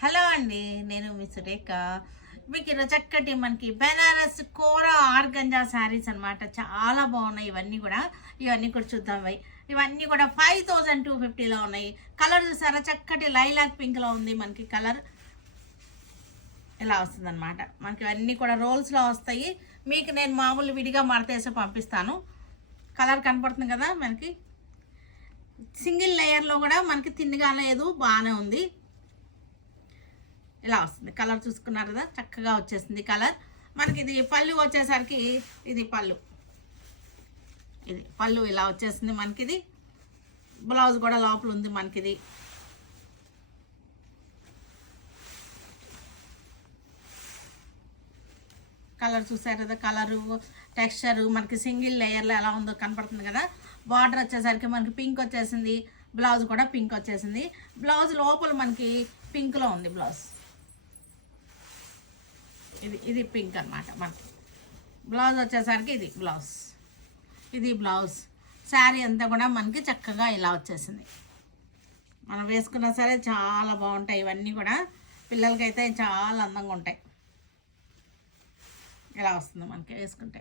Hello అండి, నేను మీ సురేఖ. మీకు ఈరోజు చక్కటి మనకి బెనారస్ కోరా ఆర్గంజా శారీస్ అనమాట. చాలా బాగున్నాయి ఇవన్నీ కూడా చూద్దాం. ఇవన్నీ కూడా 5250లో ఉన్నాయి. కలర్ చూసారా, చక్కటి లైలాక్ పింక్లో ఉంది. మనకి కలర్ ఇలా వస్తుంది అనమాట. మనకి ఇవన్నీ కూడా రోల్స్లో వస్తాయి. మీకు నేను మామూలు విడిగా మడతేసి పంపిస్తాను. కలర్ కనపడుతుంది కదా, మనకి సింగిల్ లేయర్లో కూడా మనకి తిన్నగా లేదు, బాగానే ఉంది. ఇలా వస్తుంది కలర్, చూసుకున్నారు కదా, చక్కగా వచ్చేసింది కలర్. మనకి ఇది పళ్ళు వచ్చేసరికి ఇది పళ్ళు ఇలా వచ్చేసింది. మనకి ఇది బ్లౌజ్ కూడా లోపల ఉంది. మనకి కలర్ చూసారు కదా, కలరు టెక్స్చరు మనకి సింగిల్ లేయర్లో ఎలా ఉందో కనపడుతుంది కదా. బార్డర్ వచ్చేసరికి మనకి పింక్ వచ్చేసింది. బ్లౌజ్ కూడా పింక్ వచ్చేసింది. బ్లౌజ్ లోపల మనకి పింక్లో ఉంది బ్లౌజ్. ఇది పింక్ అనమాట. మనకి బ్లౌజ్ వచ్చేసరికి ఇది బ్లౌజ్. శారీ అంతా కూడా మనకి చక్కగా ఇలా వచ్చేసింది. మనం వేసుకున్నా సరే చాలా బాగుంటాయి. ఇవన్నీ కూడా పిల్లలకైతే చాలా అందంగా ఉంటాయి. ఇలా వస్తుంది మనకి వేసుకుంటే.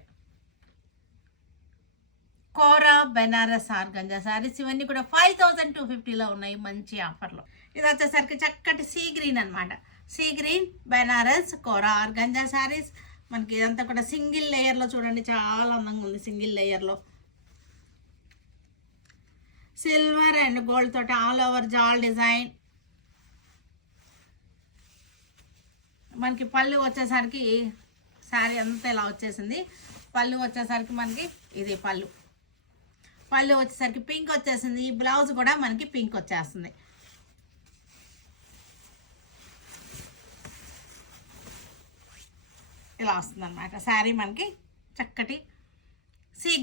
కోరా బెనారస్ ఆర్గంజా శారీస్ ఇవన్నీ కూడా 5250లో ఉన్నాయి, మంచి ఆఫర్లో. ఇది వచ్చేసరికి చక్కటి సీ గ్రీన్ అనమాట. సీ గ్రీన్ బెనారస్ కోరా ఆర్గంజా శారీస్. మనకి ఇదంతా కూడా సింగిల్ లేయర్లో చూడండి, చాలా అందంగా ఉంది. సింగిల్ లేయర్లో సిల్వర్ అండ్ గోల్డ్ తోటి ఆల్ ఓవర్ జాల్ డిజైన్. మనకి పళ్ళు వచ్చేసరికి శారీ అంతా ఇలా వచ్చేసింది. పళ్ళు వచ్చేసరికి మనకి ఇది పళ్ళు వచ్చేసరికి పింక్ వచ్చేసింది. బ్లౌజ్ కూడా మనకి పింక్ వచ్చేస్తుంది. ఇలా వస్తుంది అనమాట శారీ. మనకి చక్కటి సీ